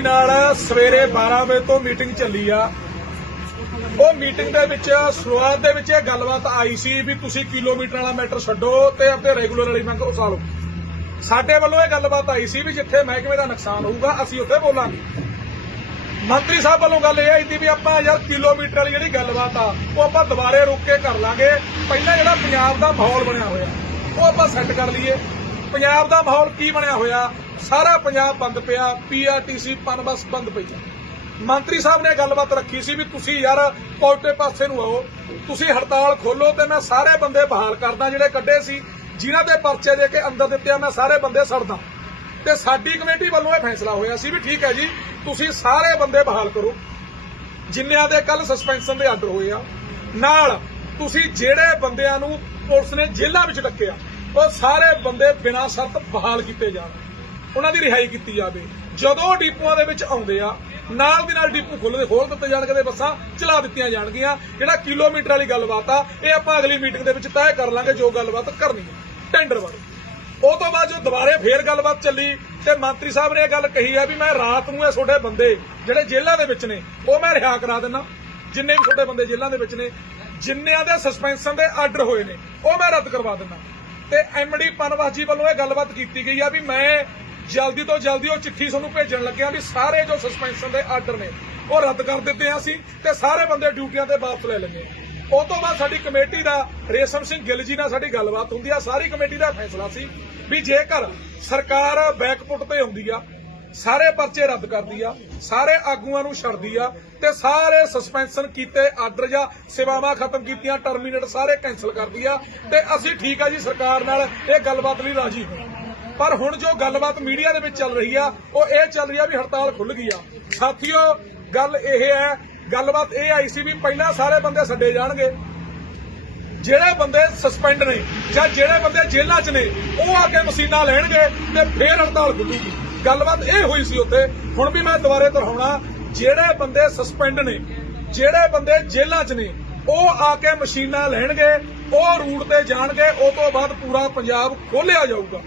ਨਾਲ ਸਵੇਰੇ 12 ਵਜੇ ਤੋਂ ਮੀਟਿੰਗ ਚੱਲੀ ਆ। ਉਹ ਮੀਟਿੰਗ ਦੇ ਵਿੱਚ, ਸ਼ੁਰੂਆਤ ਦੇ ਵਿੱਚ ਇਹ ਗੱਲਬਾਤ ਆਈ ਸੀ ਵੀ ਤੁਸੀਂ ਕਿਲੋਮੀਟਰ ਵਾਲਾ ਮੈਟਰ ਛੱਡੋ ਤੇ ਆਪਣੇ ਰੈਗੂਲਰ ਵਾਲੀ ਮੰਗ ਉਸਾਲੋ ਸਾਡੇ ਵੱਲੋਂ ਇਹ ਗੱਲਬਾਤ ਆਈ ਸੀ ਵੀ ਜਿੱਥੇ ਮਹਿਕਮੇ ਦਾ ਨੁਕਸਾਨ ਹੋਊਗਾ, ਅਸੀਂ ਉੱਥੇ ਬੋਲਾਂਗੇ। ਮੰਤਰੀ ਸਾਹਿਬ ਵੱਲੋਂ ਗੱਲ ਇਹ ਆਈ ਸੀ ਵੀ ਆਪਾਂ ਯਾਰ ਕਿਲੋਮੀਟਰ ਵਾਲੀ ਜਿਹੜੀ ਗੱਲਬਾਤ ਆ, ਉਹ ਆਪਾਂ ਦੁਬਾਰੇ ਰੁਕ ਕੇ ਕਰ ਲਾਂਗੇ। ਪਹਿਲਾਂ ਜਿਹੜਾ ਪੰਜਾਬ ਦਾ ਮਾਹੌਲ ਬਣਿਆ ਹੋਇਆ, ਉਹ ਆਪਾਂ ਸੈੱਟ ਕਰ ਲਈਏ। ਪੰਜਾਬ ਦਾ ਮਾਹੌਲ ਕੀ ਬਣਿਆ ਹੋਇਆ? ਸਾਰਾ ਪੰਜਾਬ ਬੰਦ ਪਿਆ ਪੀਆਰਟੀਸੀ ਪਨਬਸ ਬੰਦ ਪਈ। ਆ ਮੰਤਰੀ ਸਾਹਿਬ ਨੇ ਗੱਲਬਾਤ ਰੱਖੀ ਸੀ ਵੀ ਤੁਸੀਂ ਯਾਰ ਪੌਟੇ ਪਾਸੇ ਨੂੰ ਆਓ, ਤੁਸੀਂ ਹੜਤਾਲ ਖੋਲੋ ਤੇ ਮੈਂ ਸਾਰੇ ਬੰਦੇ ਬਹਾਲ ਕਰਦਾ, ਜਿਹੜੇ ਕੱਢੇ ਸੀ, ਜਿਨ੍ਹਾਂ ਦੇ ਪਰਚੇ ਦੇ ਕੇ ਅੰਦਰ ਦਿੱਤੇ ਆ, ਮੈਂ ਸਾਰੇ ਬੰਦੇ ਸੜਦਾ। ਤੇ ਸਾਡੀ ਕਮੇਟੀ ਵੱਲੋਂ ਇਹ ਫੈਸਲਾ ਹੋਇਆ ਸੀ ਵੀ ਠੀਕ ਹੈ ਜੀ, ਤੁਸੀਂ ਸਾਰੇ ਬੰਦੇ ਬਹਾਲ ਕਰੋ। ਜਿੰਨਿਆਂ ਦੇ ਕੱਲ ਸਸਪੈਂਸ਼ਨ ਦੇ ਆਰਡਰ ਹੋਏ ਆ। ਨਾਲ ਤੁਸੀਂ ਜਿਹੜੇ ਬੰਦਿਆਂ ਨੂੰ ਪੁਲਿਸ ਨੇ ਜੇਲ੍ਹਾਂ ਵਿੱਚ ਡੱਕਿਆ ਉਹ ਸਾਰੇ ਬੰਦੇ ਬਿਨਾਂ ਸ਼ਰਤ ਬਹਾਲ ਕੀਤੇ ਜਾਣ। ਉਹਨਾਂ ਦੀ ਰਿਹਾਈ ਕੀਤੀ ਜਾਵੇ। ਜਦੋਂ ਡਿਪੂਆਂ ਦੇ ਵਿੱਚ ਆਉਂਦੇ ਆ, ਨਾਲ ਦੀ ਨਾਲ ਡਿਪੂ ਖੋਲ੍ਹਦੇ ਖੋਲ ਦਿੱਤੇ ਜਾਣਗੇ ਤੇ ਬੱਸਾਂ ਚਲਾ ਦਿੱਤੀਆਂ ਜਾਣਗੀਆਂ। ਜਿਹੜਾ ਕਿਲੋਮੀਟਰ ਵਾਲੀ ਗੱਲਬਾਤ ਆ, ਇਹ ਆਪਾਂ ਅਗਲੀ ਮੀਟਿੰਗ ਦੇ ਵਿੱਚ ਤੈਅ ਕਰ ਲਾਂਗੇ ਜੋ ਗੱਲਬਾਤ ਕਰਨੀ ਹੈ। ਟੈਂਡਰ ਬਾਰੇ ਉਹ ਤੋਂ ਬਾਅਦ ਜੋ ਦੁਬਾਰੇ ਫੇਰ ਗੱਲਬਾਤ ਚੱਲੀ ਤੇ ਮੰਤਰੀ ਸਾਹਿਬ ਨੇ ਇਹ ਗੱਲ ਕਹੀ ਆ ਵੀ ਮੈਂ ਰਾਤ ਨੂੰ ਇਹ ਛੋਟੇ ਬੰਦੇ ਜਿਹੜੇ ਜੇਲ੍ਹਾਂ ਦੇ ਵਿੱਚ ਨੇ, ਉਹ ਮੈਂ ਰਿਹਾ ਕਰਾ ਦਿੰਨਾ। ਜਿੰਨੇ ਵੀ ਛੋਟੇ ਬੰਦੇ ਜੇਲ੍ਹਾਂ ਦੇ ਵਿੱਚ ਨੇ, ਜਿੰਨਿਆਂ ਦੇ ਸਸਪੈਂਸ਼ਨ ਦੇ ਆਰਡਰ ਹੋਏ ਨੇ, ਉਹ ਮੈਂ ਰੱਦ ਕਰਵਾ ਦਿੰਨਾ। ਤੇ ਐਮਡੀ ਪਨਵਾਜੀ ਵੱਲੋਂ ਇਹ ਗੱਲਬਾਤ ਕੀਤੀ ਗਈ ਆ ਵੀ ਮੈਂ ਜਲਦੀ ਤੋਂ ਜਲਦੀ ਉਹ ਚਿੱਠੀ ਤੁਹਾਨੂੰ ਭੇਜਣ ਲੱਗਿਆ ਵੀ ਸਾਰੇ ਜੋ ਸਸਪੈਂਸ਼ਨ ਦੇ ਆਰਡਰ ਨੇ, ਉਹ ਰੱਦ ਕਰ ਦਿੱਤੇ ਆ ਸੀ ਤੇ ਸਾਰੇ ਬੰਦੇ ਡਿਊਟੀਆਂ ਤੇ ਵਾਪਸ ਲੈ ਲੈਣੇ ਉਹ ਤੋਂ ਬਾਅਦ ਸਾਡੀ ਕਮੇਟੀ ਦਾ, ਰੇਸ਼ਮ ਸਿੰਘ ਗਿੱਲ ਜੀ ਨਾਲ ਸਾਡੀ ਗੱਲਬਾਤ ਹੁੰਦੀ ਆ, ਸਾਰੀ ਕਮੇਟੀ ਦਾ ਫੈਸਲਾ ਸੀ ਵੀ ਜੇਕਰ ਸਰਕਾਰ ਬੈਕਫੁੱਟ ਤੇ ਹੁੰਦੀ ਆ ਸਾਰੇ ਪਰਚੇ ਰੱਦ ਕਰਦੀ ਆ, ਸਾਰੇ ਆਗੂਆਂ ਨੂੰ ਛੱਡਦੀ ਆ ਤੇ ਸਾਰੇ ਸਸਪੈਂਸ਼ਨ ਕੀਤੇ, ਆਰਡਰ ਜਾਂ ਸੇਵਾਵਾਂ ਖਤਮ ਕੀਤੀਆਂ ਟਰਮੀਨੇਟ ਸਾਰੇ ਕੈਨਸਲ ਕਰਦੀ ਆ ਤੇ ਅਸੀਂ ਠੀਕ ਆ ਜੀ ਸਰਕਾਰ ਨਾਲ, ਇਹ ਗੱਲਬਾਤ ਲਈ ਰਾਜੀ। ਪਰ ਹੁਣ ਜੋ ਗੱਲਬਾਤ ਮੀਡੀਆ ਦੇ ਵਿੱਚ ਚੱਲ ਰਹੀ ਆ, ਉਹ ਇਹ ਚੱਲ ਰਹੀ ਆ ਵੀ ਹੜਤਾਲ ਖੁੱਲ ਗਈ ਆ। ਸਾਥੀਓ, ਗੱਲ ਇਹ ਹੈ, ਗੱਲਬਾਤ ਇਹ ਆਈ ਸੀ ਵੀ ਪਹਿਲਾਂ ਸਾਰੇ ਬੰਦੇ ਛੱਡੇ ਜਾਣਗੇ। ਜਿਹੜੇ ਬੰਦੇ ਸਸਪੈਂਡ ਨੇ ਜਾਂ ਜਿਹੜੇ ਬੰਦੇ ਜੇਲ੍ਹਾਂ 'ਚ ਨੇ, ਉਹ ਆ ਕੇ ਮਸ਼ੀਨਾਂ ਲੈਣਗੇ ਤੇ ਫੇਰ ਹੜਤਾਲ ਖੁੱਲੂਗੀ ਗੱਲਬਾਤ ਇਹ ਹੋਈ ਸੀ ਉੱਥੇ, ਹੁਣ ਵੀ ਮੈਂ ਦੁਬਾਰੇ ਦੁਹਰਾਉਣਾ ਜਿਹੜੇ ਬੰਦੇ ਸਸਪੈਂਡ ਨੇ, ਜਿਹੜੇ ਬੰਦੇ ਜੇਲ੍ਹਾਂ 'ਚ ਨੇ, ਉਹ ਆ ਕੇ ਮਸ਼ੀਨਾਂ ਲੈਣਗੇ, ਉਹ ਰੂਟ ਤੇ ਜਾਣਗੇ, ਉਹ ਤੋਂ ਬਾਅਦ ਪੂਰਾ ਪੰਜਾਬ ਖੋਲਿਆ ਜਾਊਗਾ।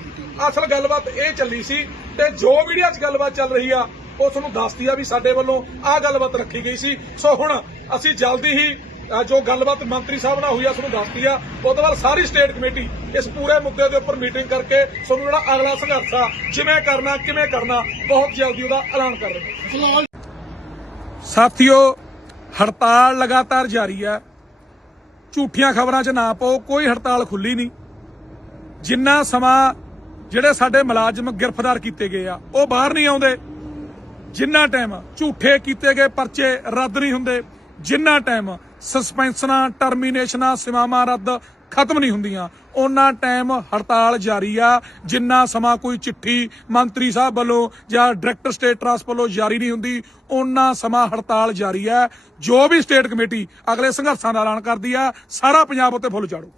ਅਸਲ ਗੱਲਬਾਤ ਇਹ ਚੱਲੀ ਸੀ ਤੇ ਜੋ ਮੀਡੀਆ 'ਚ ਗੱਲਬਾਤ ਚੱਲ ਰਹੀ ਆ ਉਹ ਤੁਹਾਨੂੰ ਦੱਸਦੀ ਆ ਵੀ ਸਾਡੇ ਵੱਲੋਂ ਆਹ ਗੱਲਬਾਤ ਰੱਖੀ ਗਈ ਸੀ। ਸੋ ਹੁਣ ਅਸੀਂ ਜਲਦੀ ਹੀ ਜੋ ਗੱਲਬਾਤ ਮੰਤਰੀ ਸਾਹਿਬ ਨਾਲ ਹੋਈ ਆ, ਤੁਹਾਨੂੰ ਦੱਸਦੀ ਆ। ਉਹ ਬਾਅਦ ਸਾਰੀ ਸਟੇਟ ਕਮੇਟੀ ਇਸ ਪੂਰੇ ਮੁੱਦੇ ਦੇ ਉੱਪਰ ਮੀਟਿੰਗ ਕਰਕੇ ਤੁਹਾਨੂੰ ਜਿਹੜਾ ਅਗਲਾ ਸੰਘਰਸ਼ ਆ ਜਿਵੇਂ ਕਰਨਾ, ਕਿਵੇਂ ਕਰਨਾ, ਬਹੁਤ ਜਲਦੀ ਉਹਦਾ ਐਲਾਨ ਕਰ ਰਹੇ ਸਾਥੀਓ, ਹੜਤਾਲ ਲਗਾਤਾਰ ਜਾਰੀ ਹੈ ਝੂਠੀਆਂ ਖਬਰਾਂ 'ਚ ਨਾ ਪਾਓ, ਕੋਈ ਹੜਤਾਲ ਖੁੱਲੀ ਨਹੀਂ। ਜਿੰਨਾ ਸਮਾਂ ਜਿਹੜੇ ਸਾਡੇ ਮੁਲਾਜ਼ਮ ਗ੍ਰਿਫਤਾਰ ਕੀਤੇ ਗਏ ਆ, ਉਹ ਬਾਹਰ ਨਹੀਂ ਆਉਂਦੇ। ਜਿੰਨਾ ਟਾਈਮ ਝੂਠੇ ਕੀਤੇ ਗਏ ਪਰਚੇ ਰੱਦ ਨਹੀਂ ਹੁੰਦੇ, ਜਿੰਨਾ ਟਾਈਮ ਸਸਪੈਂਸ਼ਨਾਂ, ਟਰਮੀਨੇਸ਼ਨਾਂ ਸੇਵਾਵਾਂ ਰੱਦ ਖਤਮ ਨਹੀਂ ਹੁੰਦੀਆਂ। ਉਹਨਾਂ ਟਾਈਮ ਹੜਤਾਲ ਜਾਰੀ ਆ, ਜਿੰਨਾ ਸਮਾਂ ਕੋਈ ਚਿੱਠੀ ਮੰਤਰੀ ਸਾਹਿਬ ਵੱਲੋਂ ਜਾਂ ਡਾਇਰੈਕਟਰ ਸਟੇਟ ਟਰੱਸਟ ਵੱਲੋਂ ਜਾਰੀ ਨਹੀਂ ਹੁੰਦੀ ਉਹਨਾਂ ਸਮਾਂ ਹੜਤਾਲ ਜਾਰੀ ਹੈ ਜੋ ਵੀ ਸਟੇਟ ਕਮੇਟੀ ਅਗਲੇ ਸੰਘਰਸ਼ਾਂ ਦਾ ਐਲਾਨ ਕਰਦੀ ਆ, ਸਾਰਾ ਪੰਜਾਬ ਉੱਤੇ ਫੁੱਲ ਚਾੜੋ